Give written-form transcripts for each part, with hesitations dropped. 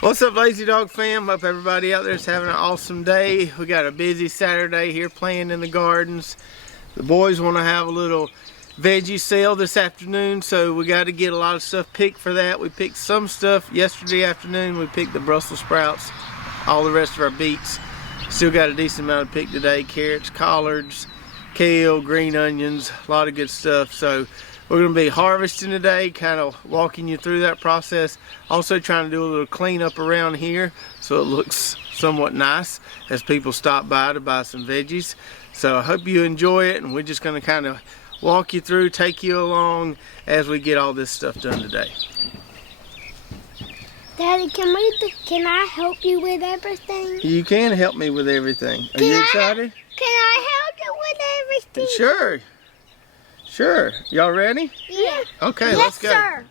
What's up, Lazy Dog fam? Hope everybody out there is having an awesome day. We got a busy Saturday here playing in the gardens. The boys want to have a little veggie sale this afternoon, so we got to get a lot of stuff picked for that. We picked some stuff yesterday afternoon. We picked the Brussels sprouts, all the rest of our beets. Still got a decent amount to pick today. Carrots, collards, kale, green onions, a lot of good stuff. So we're going to be harvesting today, kind of walking you through that process. Also trying to do a little cleanup around here so it looks somewhat nice as people stop by to buy some veggies. So I hope you enjoy it, and we're just going to kind of walk you through, take you along as we get all this stuff done today. Daddy, can I help you with everything? You can help me with everything. Are you excited? Can I help you with everything? Sure. Sure. Y'all ready? Yeah. Okay, yes, let's go. Sir.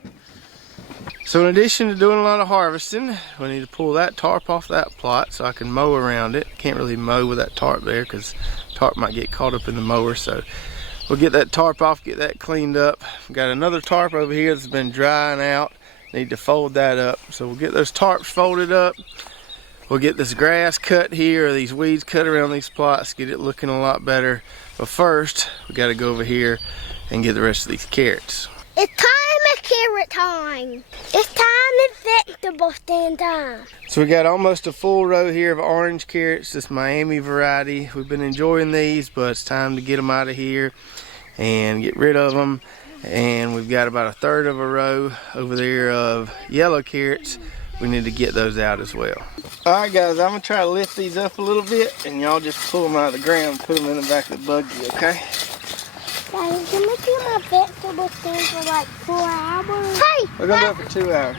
So in addition to doing a lot of harvesting, we need to pull that tarp off that plot so I can mow around it. Can't really mow with that tarp there because tarp might get caught up in the mower. So we'll get that tarp off, get that cleaned up. We've got another tarp over here that's been drying out. Need to fold that up. So we'll get those tarps folded up. We'll get this grass cut here, or these weeds cut around these plots, get it looking a lot better. But first, we got to go over here and get the rest of these carrots. It's carrot time. It's vegetable stand time. So we got almost a full row here of orange carrots, this Miami variety. We've been enjoying these, but it's time to get them out of here and get rid of them. And we've got about a third of a row over there of yellow carrots. We need to get those out as well. Alright guys, I'm going to try to lift these up a little bit, and y'all just pull them out of the ground and put them in the back of the buggy, okay? Daddy, can we do my vegetable stand for like 4 hours? Hey! We're going to do it for 2 hours.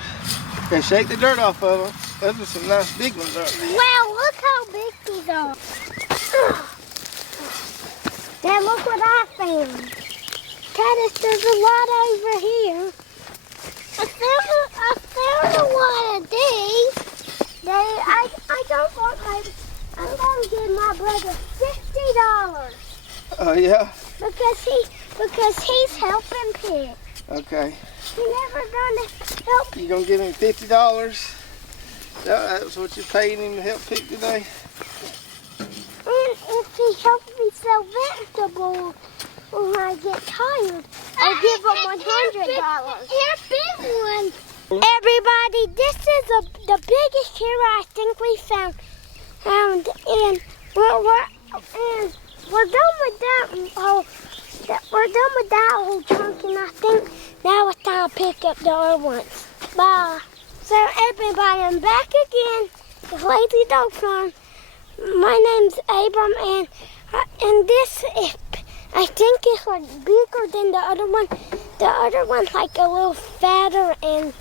Okay, shake the dirt off of them. Those are some nice big ones, aren't they? Wow, look how big these are. Now look what I found. Titus, there's a lot over here. I found a lot of these. I don't want I'm going to give my brother $50. Oh yeah? Because he's helping pick. Okay. He's never going to help. You going to give him $50? That's what you're paying him to help pick today? And if he helps me sell vegetables when I get tired, I'll give him $100. Here's big one. Everybody, this is the biggest carrot I think we found, and we're done with that whole. We're done with that whole chunk, and I think now it's time to pick up the other ones. Bye. So everybody, I'm back again. The Lazy Dog Farm. My name's Abram, and this is, I think it's like bigger than the other one. The other one's like a little fatter, and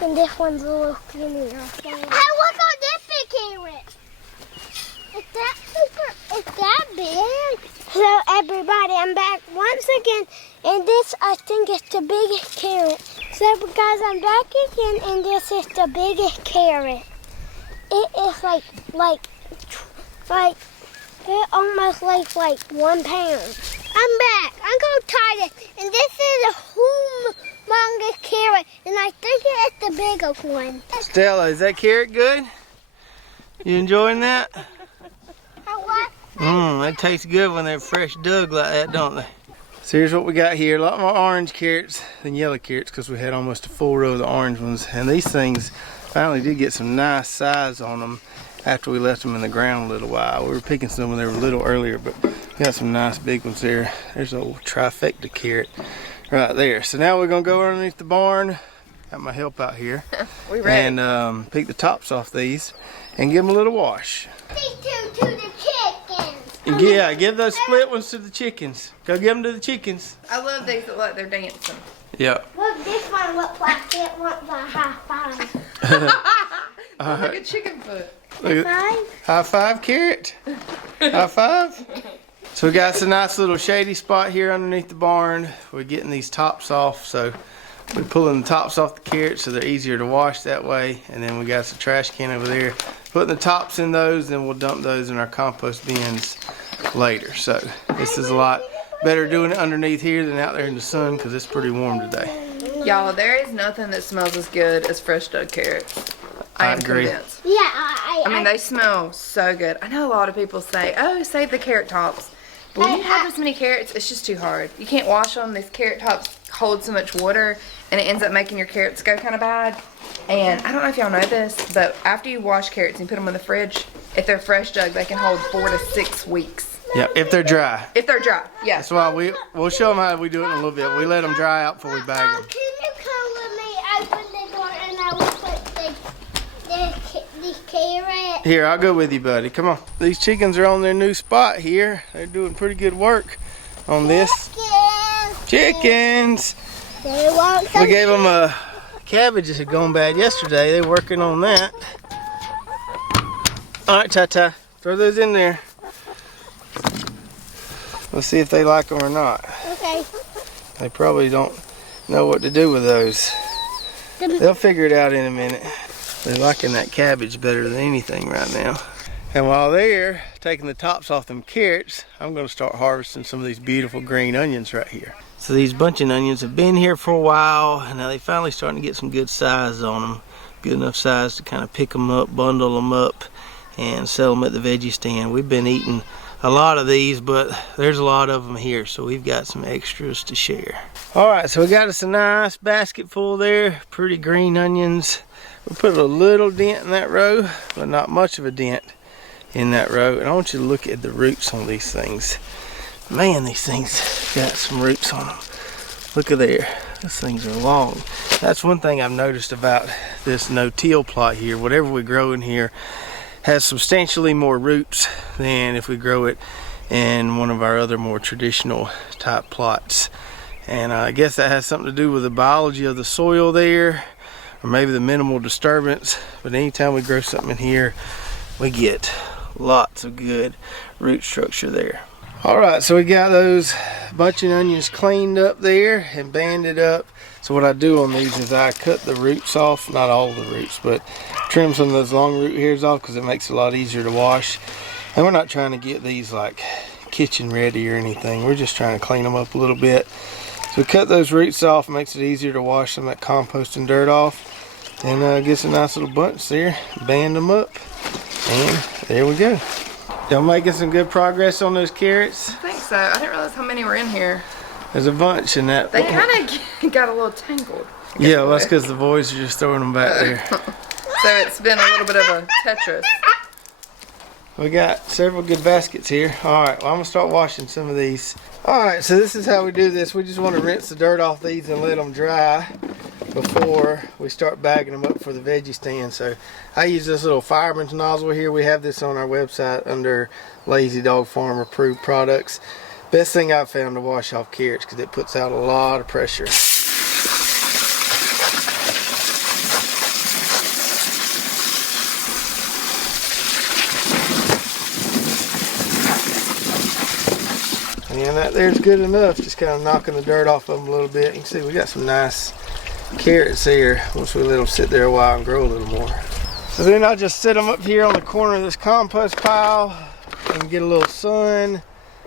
this one's a little skinnier. Hey, look on this big carrot. It's that big. So everybody, I'm back once again, and this I think is the biggest carrot. So guys, I'm back again, and this is the biggest carrot. It is like it almost weighs like 1 pound. I'm back. I'm gonna tie this, and this is a humongous carrot, and I think it's the biggest one. Stella, is that carrot good? You enjoying that? What? They taste good when they're fresh dug like that, don't they? So here's what we got here. A lot more orange carrots than yellow carrots because we had almost a full row of the orange ones. And these things finally did get some nice size on them after we left them in the ground a little while. We were picking some when they were a little earlier, but we got some nice big ones there. There's a little trifecta carrot right there. So now we're gonna go underneath the barn. Got my help out here. We ready. And pick the tops off these and give them a little wash. These two to the chickens. Yeah, give those split ones to the chickens. Go give them to the chickens. I love these that look like they're dancing. Yeah. Look, this one looks like it wants a high five. Look like a chicken foot. Look at, high five, carrot. High five. So we got some nice little shady spot here underneath the barn. We're getting these tops off, so we're pulling the tops off the carrots so they're easier to wash that way. And then we got some trash can over there. Putting the tops in those, then we'll dump those in our compost bins later. So this is a lot better doing it underneath here than out there in the sun because it's pretty warm today. Y'all, there is nothing that smells as good as fresh dug carrots. I am agree. convinced. Yeah, I mean, they smell so good. I know a lot of people say, oh, save the carrot tops. But when you have this many carrots, it's just too hard. You can't wash them. These carrot tops hold so much water, and it ends up making your carrots go kind of bad. And I don't know if y'all know this, but after you wash carrots and put them in the fridge, if they're fresh dug, they can hold 4 to 6 weeks. Yeah, if they're dry. If they're dry, yeah. That's why we'll show them how we do it in a little bit. We let them dry out before we bag them. Can you come with me? Open the door and I will put the carrot. Here, I'll go with you, buddy. Come on. These chickens are on their new spot here. They're doing pretty good work on this. Chickens! They want some. We gave them a cabbage that had gone bad yesterday. They're working on that. All right, Tata, throw those in there. Let's see if they like them or not. Okay. They probably don't know what to do with those. They'll figure it out in a minute. They're liking that cabbage better than anything right now. And while they're taking the tops off them carrots, I'm going to start harvesting some of these beautiful green onions right here. So these bunching onions have been here for a while, and now they're finally starting to get some good size on them. Good enough size to kind of pick them up, bundle them up, and sell them at the veggie stand. We've been eating a lot of these, but there's a lot of them here, so we've got some extras to share. All right, so we got us a nice basket full there, pretty green onions. We put a little dent in that row, but not much of a dent in that row. And I want you to look at the roots on these things. Man, these things got some roots on them. Look at there. These things are long. That's one thing I've noticed about this no-till plot here. Whatever we grow in here has substantially more roots than if we grow it in one of our other more traditional type plots. And I guess that has something to do with the biology of the soil there, or maybe the minimal disturbance. But anytime we grow something in here, we get lots of good root structure there. All right, so we got those bunching onions cleaned up there and banded up. So what I do on these is I cut the roots off, not all the roots, but trim some of those long root hairs off because it makes it a lot easier to wash. And we're not trying to get these like kitchen ready or anything. We're just trying to clean them up a little bit. So we cut those roots off, makes it easier to wash some of that compost and dirt off. And gets a nice little bunch there, band them up, and there we go. Y'all making some good progress on those carrots? I think so. I didn't realize how many were in here. There's a bunch in that. They kind of got a little tangled. Yeah, well, that's because the boys are just throwing them back there. So it's been a little bit of a Tetris. We got several good baskets here. All right, well, I'm gonna start washing some of these. All right, so this is how we do this. We just want to rinse the dirt off these and let them dry before we start bagging them up for the veggie stand. So I use this little fireman's nozzle here. We have this on our website under Lazy Dog Farm approved products. Best thing I've found to wash off carrots because it puts out a lot of pressure. And that there's good enough, just kind of knocking the dirt off of them a little bit. You can see we got some nice carrots there once we let them sit there a while and grow a little more. So then I'll just set them up here on the corner of this compost pile and get a little sun.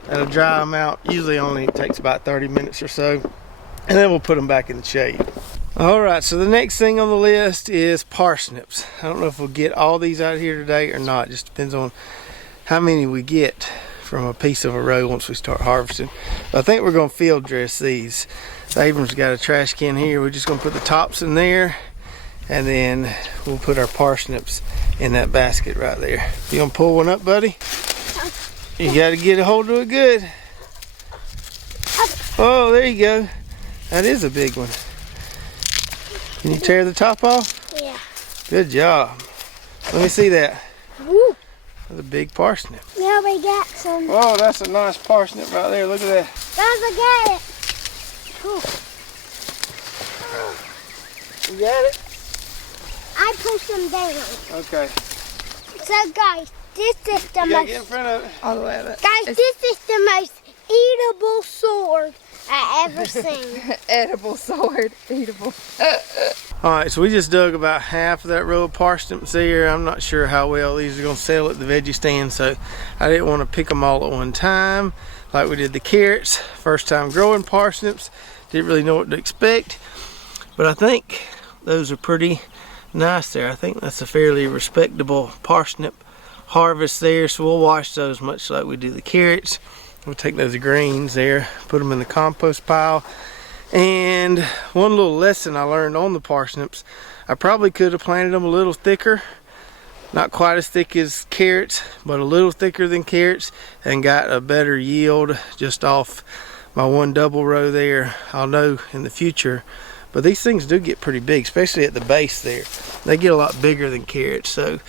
That'll dry them out. Usually only takes about 30 minutes or so. And then we'll put them back in the shade. Alright, so the next thing on the list is parsnips. I don't know if we'll get all these out here today or not. It just depends on how many we get from a piece of a row once we start harvesting. But I think we're going to field dress these. Abrams got a trash can here. We're just going to put the tops in there, and then we'll put our parsnips in that basket right there. You gonna pull one up, buddy? You got to get a hold of it good. Oh, there you go. That is a big one. Can you tear the top off? Yeah. Good job. Let me see that. Woo. That's a big parsnip. Now we got some. Oh, that's a nice parsnip right there. Look at that. Guys, I got it. Whew. You got it? I pushed them down. Okay. So guys, this is the You gotta most. get in front of it. All the way of it. Guys, this is the most eatable sword I ever seen. Edible sword. Eatable. Alright, so we just dug about half of that row of parsnips there. I'm not sure how well these are going to sell at the veggie stand, so I didn't want to pick them all at one time like we did the carrots. First time growing parsnips, didn't really know what to expect, but I think those are pretty nice there. I think that's a fairly respectable parsnip harvest there. So we'll wash those much like we do the carrots. We'll take those greens there, put them in the compost pile. And one little lesson I learned on the parsnips, I probably could have planted them a little thicker. Not quite as thick as carrots, but a little thicker than carrots, and got a better yield just off my one double row there. I'll know in the future. But these things do get pretty big, especially at the base there. They get a lot bigger than carrots, so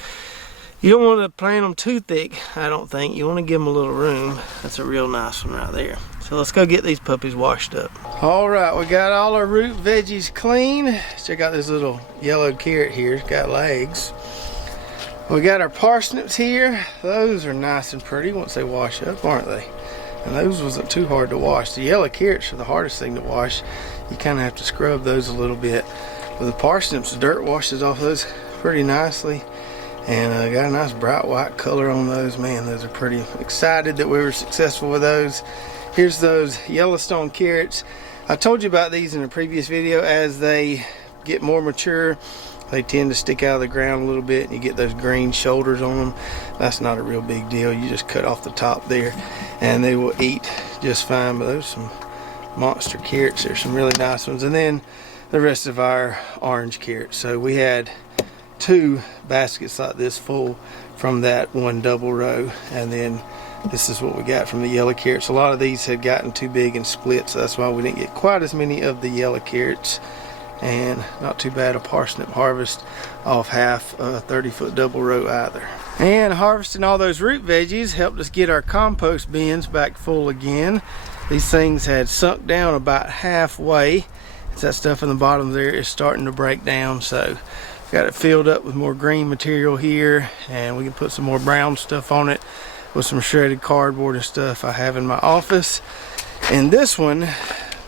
you don't want to plant them too thick, I don't think. You want to give them a little room. That's a real nice one right there. So let's go get these puppies washed up. All right, we got all our root veggies clean. Check out this little yellow carrot here. It's got legs. We got our parsnips here. Those are nice and pretty once they wash up, aren't they? And those wasn't too hard to wash. The yellow carrots are the hardest thing to wash. You kind of have to scrub those a little bit. But the parsnips, the dirt washes off those pretty nicely. And got a nice bright white color on those. Man, those are pretty. Excited that we were successful with those. Here's those Yellowstone carrots. I told you about these in a previous video. As they get more mature, they tend to stick out of the ground a little bit, and you get those green shoulders on them. That's not a real big deal. You just cut off the top there and they will eat just fine. But those are some monster carrots. There's some really nice ones. And then the rest of our orange carrots. So we had 2 baskets like this full from that one double row, and then this is what we got from the yellow carrots. A lot of these had gotten too big and split, so that's why we didn't get quite as many of the yellow carrots. And not too bad a parsnip harvest off half a 30-foot double row either. And harvesting all those root veggies helped us get our compost bins back full again. These things had sunk down about halfway. That stuff in the bottom there is starting to break down, so got it filled up with more green material here, and we can put some more brown stuff on it with some shredded cardboard and stuff I have in my office. And this one,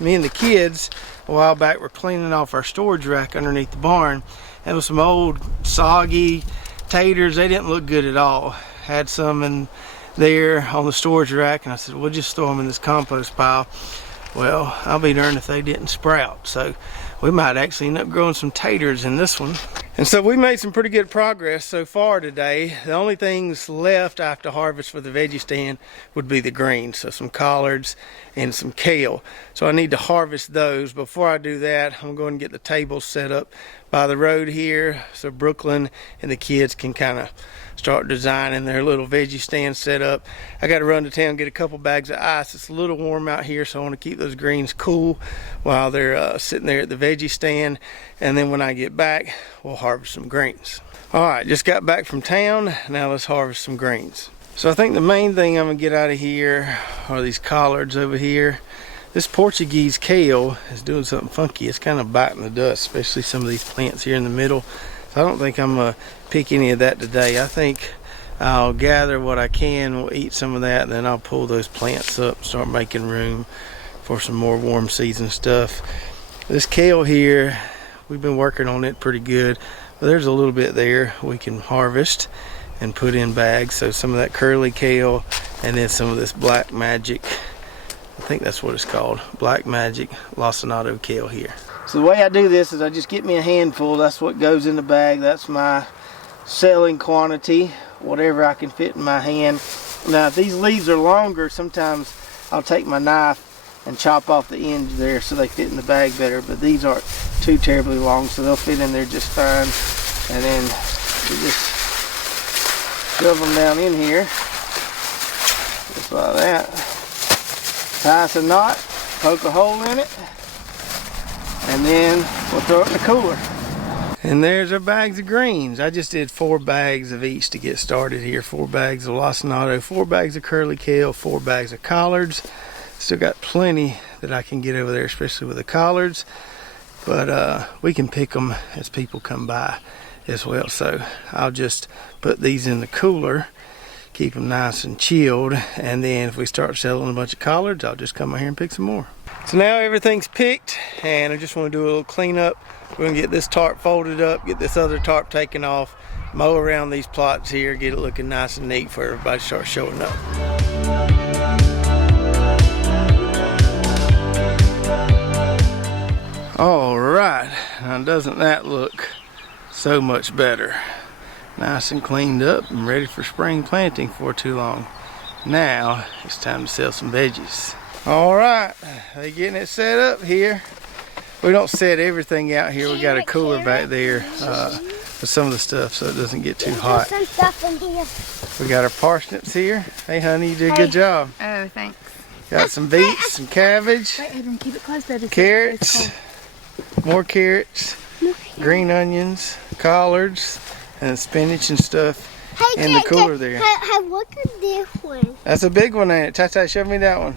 me and the kids a while back were cleaning off our storage rack underneath the barn. There was some old soggy taters. They didn't look good at all. Had some in there on the storage rack, and I said, we'll just throw them in this compost pile. Well, I'll be darned if they didn't sprout. So we might actually end up growing some taters in this one. And so we made some pretty good progress so far today. The only things left after harvest for the veggie stand would be the greens. So some collards and some kale. So I need to harvest those. Before I do that, I'm going to get the tables set up by the road here so Brooklyn and the kids can kind of start designing their little veggie stand set up. I got to run to town and get a couple bags of ice. It's a little warm out here, so I want to keep those greens cool while they're sitting there at the veggie stand. And then when I get back, we'll harvest some greens. All right, just got back from town. Now let's harvest some greens. So I think the main thing I'm gonna get out of here are these collards over here. This Portuguese kale is doing something funky. It's kind of biting the dust, especially some of these plants here in the middle. So I don't think I'm gonna pick any of that today. I think I'll gather what I can, we'll eat some of that, and then I'll pull those plants up and start making room for some more warm season stuff. This kale here, we've been working on it pretty good, but there's a little bit there we can harvest and put in bags. So some of that curly kale, and then some of this black magic, I think that's what it's called, black magic lacinato kale here. So the way I do this is I just get me a handful. That's what goes in the bag. That's my selling quantity, whatever I can fit in my hand. Now if these leaves are longer, sometimes I'll take my knife and chop off the ends there so they fit in the bag better, but these aren't too terribly long, so they'll fit in there just fine. And then we just shove them down in here just like that. Tie us a knot, poke a hole in it, and then we'll throw it in the cooler. And there's our bags of greens. I just did 4 bags of each to get started here. 4 bags of lacinato, 4 bags of curly kale, 4 bags of collards. Still got plenty that I can get over there, especially with the collards. But we can pick them as people come by as well. So I'll just put these in the cooler, keep them nice and chilled, and then if we start selling a bunch of collards, I'll just come out here and pick some more. So now everything's picked, and I just want to do a little cleanup. We're gonna get this tarp folded up, get this other tarp taken off, mow around these plots here, get it looking nice and neat for everybody to start showing up. All right, now doesn't that look So much better. Nice and cleaned up and ready for spring planting for too long. Now it's time to sell some veggies. All right, they getting it set up here. We don't set everything out here. We got a cooler back there for some of the stuff so it doesn't get too hot. There's some stuff in here. We got our parsnips here. Hey honey, you did a good job. Oh, thanks. Got some beets, some cabbage, Wait, Abram, keep it close, baby. carrots, more carrots, green onions, collards, and spinach and stuff in the cooler there. Hey, look at this one. That's a big one, ain't it? Tata, show me that one.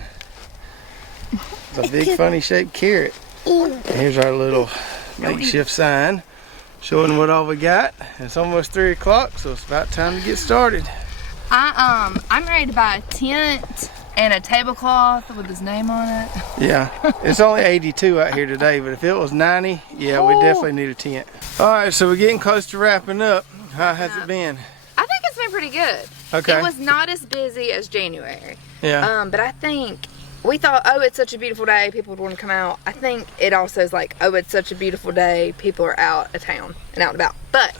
It's a big funny shaped carrot. Here's our little makeshift sign showing what all we got. It's almost 3 o'clock, so it's about time to get started. I'm ready to buy a tent and a tablecloth with his name on it. Yeah, it's only 82 out here today, but if it was 90, yeah, we definitely need a tent. All right, so we're getting close to wrapping up. How has it been? I think it's been pretty good. Okay. It was not as busy as January. Yeah. But I think we thought, oh, it's such a beautiful day, people would want to come out. I think it also is like, oh, it's such a beautiful day, people are out of town and out and about. But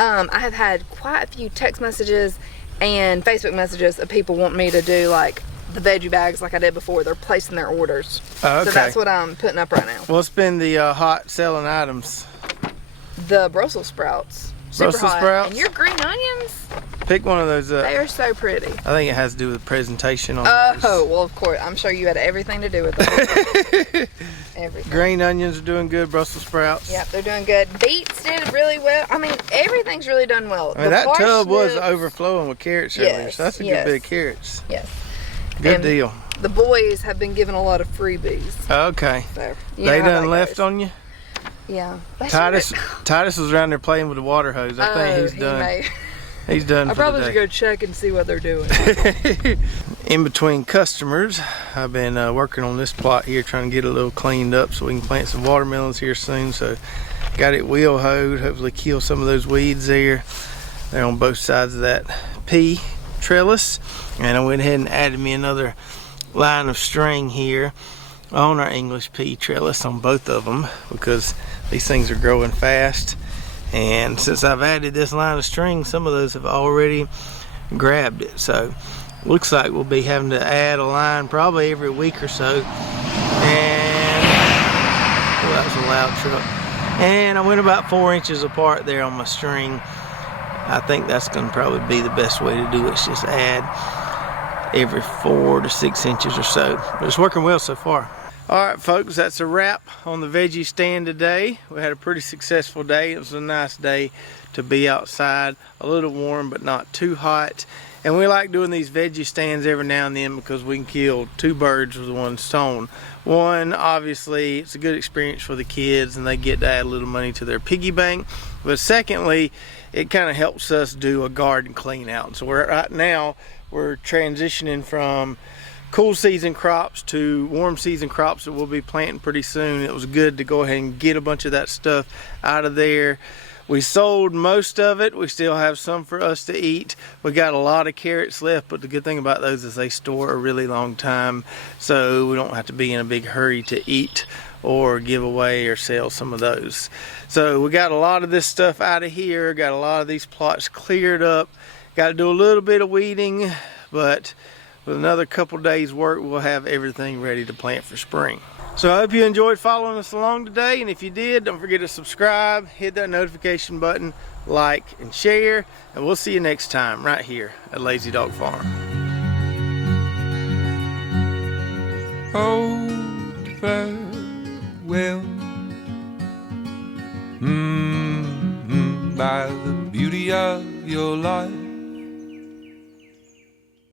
I have had quite a few text messages and Facebook messages of people wanting me to do like the veggie bags like I did before. They're placing their orders. Okay. So that's what I'm putting up right now. What's been the hot selling items? The Brussels sprouts. Super Brussels hot. sprouts? And your green onions, Pick one of those up. they are so pretty. I think it has to do with presentation on those. Oh, well, of course. I'm sure you had everything to do with it. Everything. Green onions are doing good. Brussels sprouts. Yep, they're doing good. Beets did really well. I mean, everything's really done well. I mean, that tub was parsnips- overflowing with carrots earlier, Yes, so that's a yes. good bit of carrots. Yes. Good And deal. The boys have been given a lot of freebies. Okay. So, you They know how done that left goes. on you? Yeah. That's Titus right. Titus was around there playing with the water hose. I think he's he done. may. He's done I for probably the should day. go check and see what they're doing. In between customers, I've been working on this plot here, trying to get it a little cleaned up so we can plant some watermelons here soon. So got it wheel hoed, hopefully kill some of those weeds there. They're on both sides of that pea trellis. And I went ahead and added me another line of string here on our English pea trellis on both of them because these things are growing fast. And since I've added this line of string, some of those have already grabbed it. So looks like we'll be having to add a line probably every week or so. And oh, that was a loud truck. And I went about 4 inches apart there on my string. I think that's going to probably be the best way to do it. Is just add every 4 to 6 inches or so. But it's working well so far. All right, folks, that's a wrap on the veggie stand today. We had a pretty successful day. It was a nice day to be outside, a little warm but not too hot. And we like doing these veggie stands every now and then because we can kill 2 birds with 1 stone. One, obviously, it's a good experience for the kids and they get to add a little money to their piggy bank. But secondly, it kind of helps us do a garden clean out. So right now, we're transitioning from cool season crops to warm season crops that we'll be planting pretty soon. It was good to go ahead and get a bunch of that stuff out of there. We sold most of it. We still have some for us to eat. We got a lot of carrots left, but the good thing about those is they store a really long time, so we don't have to be in a big hurry to eat or give away or sell some of those. So we got a lot of this stuff out of here, got a lot of these plots cleared up. Got to do a little bit of weeding, but with another couple days work, we'll have everything ready to plant for spring. So I hope you enjoyed following us along today, and if you did, don't forget to subscribe, hit that notification button, like, and share, and we'll see you next time right here at Lazy Dog Farm. Oh, farewell, by the beauty of your life.